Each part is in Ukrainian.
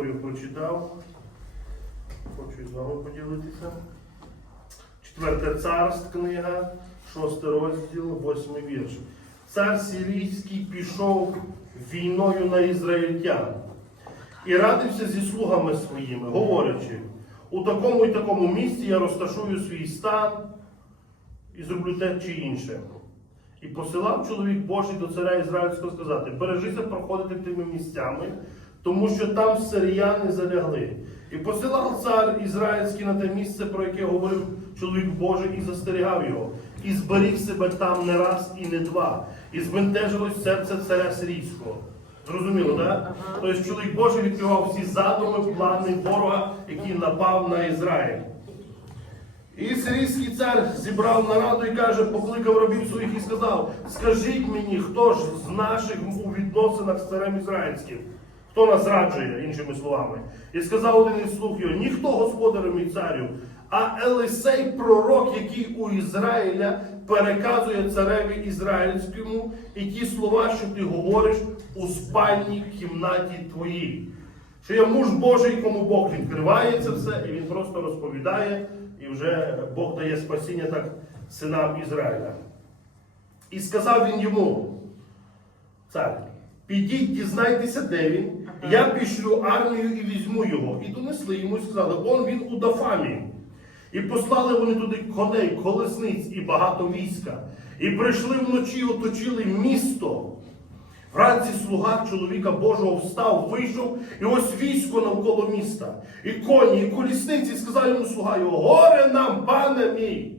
історію прочитав. Хочу з вами поділитися. Четверте царств книга, шостий розділ, восьмий вірш. Цар Сирійський пішов війною на ізраїльтян і радився зі слугами своїми, говорячи, у такому і такому місці я розташую свій стан і зроблю те чи інше. І посилав чоловік Божий до царя Ізраїльського сказати: бережися проходити тими місцями, тому що там сиріяни залягли. І посилав цар Ізраїльський на те місце, про яке говорив чоловік Божий, і застерігав його, і зберіг себе там не раз і не два, і збентежилось серце царя Сирійського. Зрозуміло, так? Тобто чоловік Божий відкривав всі задуми, плани ворога, який напав на Ізраїль. І сирійський цар зібрав нараду і каже, покликав рабів своїх і сказав: Скажіть мені, хто ж з наших у відносинах з царем Ізраїльським? Хто нас раджує, іншими словами? І сказав один із слуг його, ніхто господарем і царю, а Елисей пророк, який у Ізраїля переказує цареві Ізраїльському і ті слова, що ти говориш у спальній кімнаті твоїй. Що є муж Божий, кому Бог відкриває це все, і він просто розповідає, і вже Бог дає спасіння так синам Ізраїля. І сказав він йому, цар, підіть, дізнайтеся, де він, я пішлю армію і візьму його. І донесли йому і сказали, он він у Дафамі. І послали вони туди коней, колесниць і багато війська. І прийшли вночі, оточили місто. Вранці слуга чоловіка Божого встав, вийшов, і ось військо навколо міста. І коні, і колісниці сказав йому слуга його, горе нам, пане мій!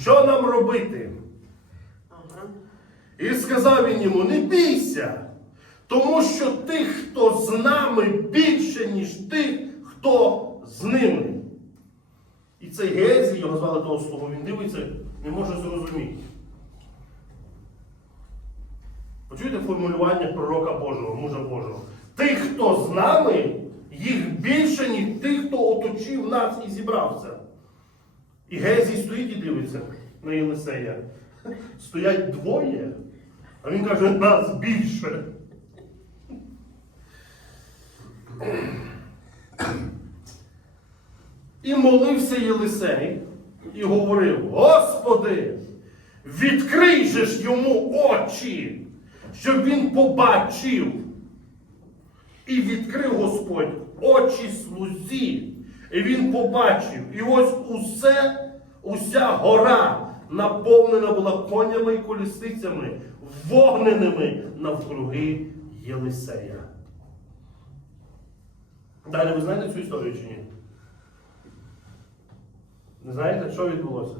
Що нам робити? І сказав він йому: не бійся, тому що тих, хто з нами, більше, ніж тих, хто з ними. І цей Гезі, його звали того слугу, він дивиться, не може зрозуміти. Почуєте формулювання пророка Божого, мужа Божого? Тих, хто з нами, їх більше, ніж тих, хто оточив нас і зібрався. І Гезій стоїть і дивиться на Єлисея. Стоять двоє, а він каже, нас більше. І молився Єлисей і говорив: Господи, відкрий же ж йому очі, щоб він побачив. І відкрив Господь очі слузі, і він побачив. І ось усе, уся гора наповнена була конями і колісницями, вогненими навкруги Єлисея. Далі ви знаєте цю історію чи ні? Не знаєте, що відбулося?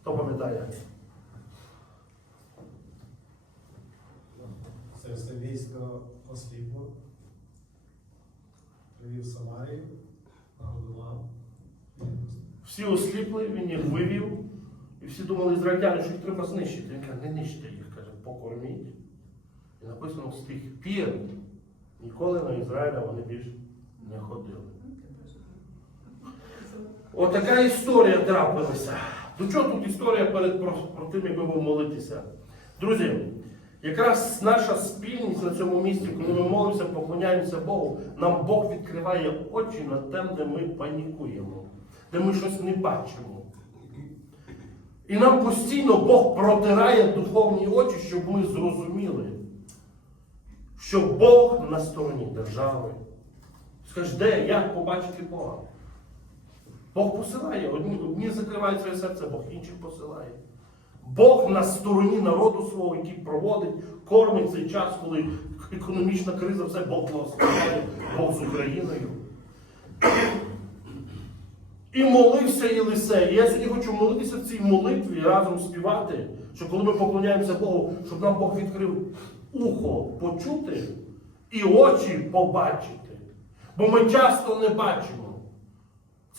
Хто пам'ятає? Це все військо осліпло. Привів Самарію, нагодував. Всі осліпли, він їх вивів, і всі думали, ізраїльтяни, що їх треба знищити. Він каже, не нищте їх, каже, покорміть. І написано з тих пір ніколи на Ізраїля вони більше не ходили. Отака історія трапилася. До чого тут історія перед про, про тим, як будемо молитися? Друзі, якраз наша спільність на цьому місці, коли ми молимося, поклоняємося Богу, нам Бог відкриває очі на те, де ми панікуємо, де ми щось не бачимо. І нам постійно Бог протирає духовні очі, щоб ми зрозуміли, що Бог на стороні держави. Скажеш, де, як побачити Бога? Бог посилає. Одні, одні закривають своє серце, Бог інших посилає. Бог на стороні народу свого, який проводить, кормить цей час, коли економічна криза, все Бог благословляє, Бог з Україною. І молився Єлисей. І я сьогодні хочу молитися в цій молитві разом співати, що коли ми поклоняємося Богу, щоб нам Бог відкрив ухо почути і очі побачити. Бо ми часто не бачимо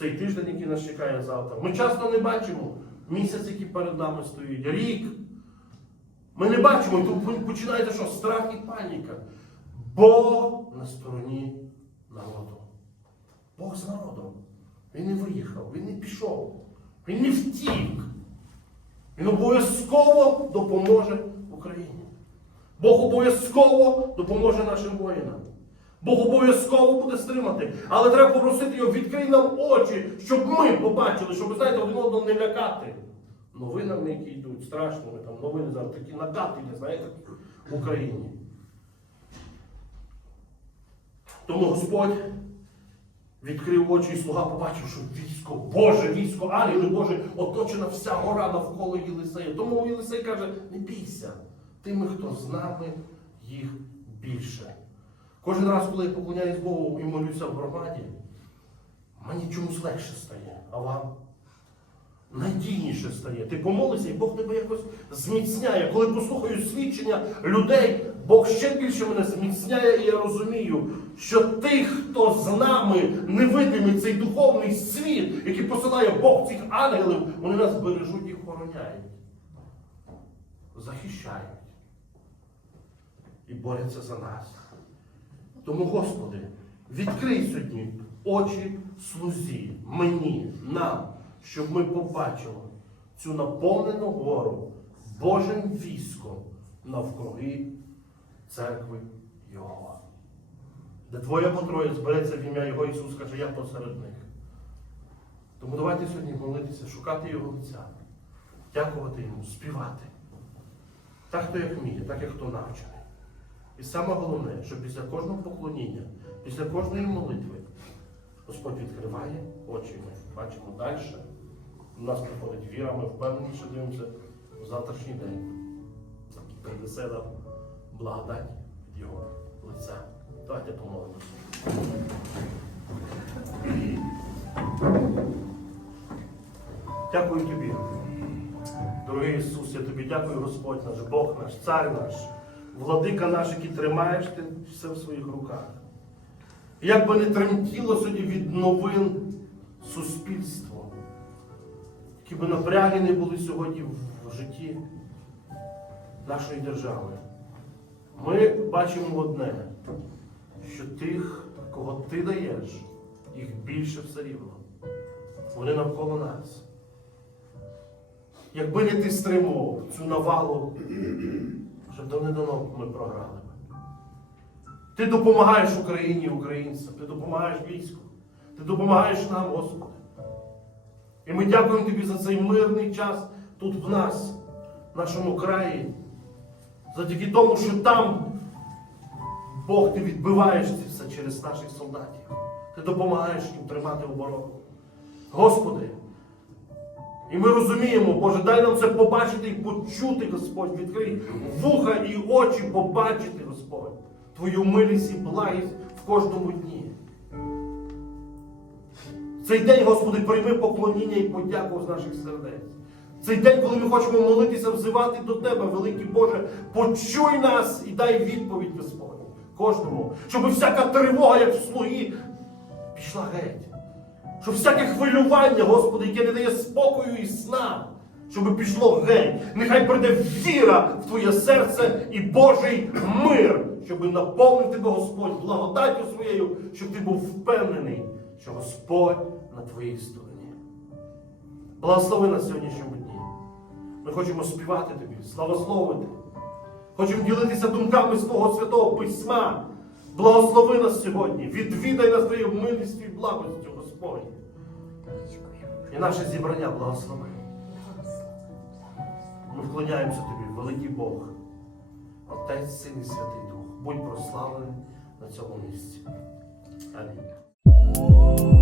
цей тиждень, який нас чекає завтра. Ми часто не бачимо місяць, який перед нами стоїть, рік. Ми не бачимо, і тут починається що? Страх і паніка. Бог на стороні народу. Бог з народом. Він не виїхав, він не пішов, він не втік. Він обов'язково допоможе Україні. Бог обов'язково допоможе нашим воїнам. Бог обов'язково буде стримати. Але треба попросити його, відкрий нам очі, щоб ми побачили, щоб, знаєте, один одного не лякати. Новинами, які йдуть, страшними, там новини зараз такі накатані, знаєте, в Україні. Тому Господь відкрив очі і слуга побачив, що військо, Боже, військо, ангели Боже, оточена вся гора навколо Єлисея. Тому Єлисей каже, не бійся, тими, хто з нами, їх більше. Кожен раз, коли я поклоняюсь Богу і молюся в громаді, мені чомусь легше стає, а вам? Надійніше стає. Ти помолися, і Бог тебе якось зміцняє. Коли послухаю свідчення людей, Бог ще більше мене зміцняє, і я розумію, що тих, хто з нами невидимий цей духовний світ, який посилає Бог цих ангелів, вони нас бережуть і охороняють, захищають і борються за нас. Тому, Господи, відкрий сьогодні очі слузі, мені, нам, щоб ми побачили цю наповнену гору Божим військом навкруги церкви Його. Де твоє потроє збереться в ім'я Його Ісус каже, я посеред них. Тому давайте сьогодні молитися, шукати Його лиця, дякувати Йому, співати. Так, хто як вміє, так як хто навчений. І саме головне, що після кожного поклоніння, після кожної молитви, Господь відкриває очі. Ми бачимо далі. У нас приходить віра, ми впевнені, що дивимося в завтрашній день. Принесе нам благодать від Його лиця. Давайте помолимося. Дякую тобі. Дорогий Ісус, я тобі дякую, Господь наш, Бог наш, Цар наш, владика наш, який тримаєш ти все в своїх руках. І Як би не тремтіло сьогодні від новин суспільство, які би напряги не були сьогодні в житті нашої держави. Ми бачимо одне, що тих, кого ти даєш, їх більше все рівно. Вони навколо нас. Якби не ти стримував цю навалу, вже давним-давно ми програли. Ти допомагаєш Україні і українцям, ти допомагаєш війську, ти допомагаєш нам, Господи. І ми дякуємо Тобі за цей мирний час тут в нас, в нашому краї, завдяки тому, що там Бог ти відбиваєш це все через наших солдатів. Ти допомагаєш їм тримати оборону. Господи, і ми розуміємо, Боже, дай нам це побачити і почути, Господь, відкрий вуха і очі побачити, Господь, Твою милість і благість в кожному дні. Цей день, Господи, прийми поклоніння і подяку з наших сердець. Цей день, коли ми хочемо молитися, взивати до Тебе, великий Боже, почуй нас і дай відповідь, Господь, кожному, щоб всяка тривога, як в слуги, пішла геть. Щоб всяке хвилювання, Господи, яке не дає спокою і сна, щоб пішло геть. Нехай прийде віра в Твоє серце і Божий мир, щоб наповнив тебе Господь благодаттю своєю, щоб ти був впевнений, що Господь на твоїй стороні. Благослови нас сьогоднішньому дні. Ми хочемо співати тобі, славословити. Хочемо ділитися думками з Твого святого письма. Благослови нас сьогодні, відвідай нас твоєю милістю і благостю, Господь. І наше зібрання благослови. Ми вклоняємося тобі, великий Бог, Отець, Син і Святий Дух. Будь прославлений на цьому місці. Амінь.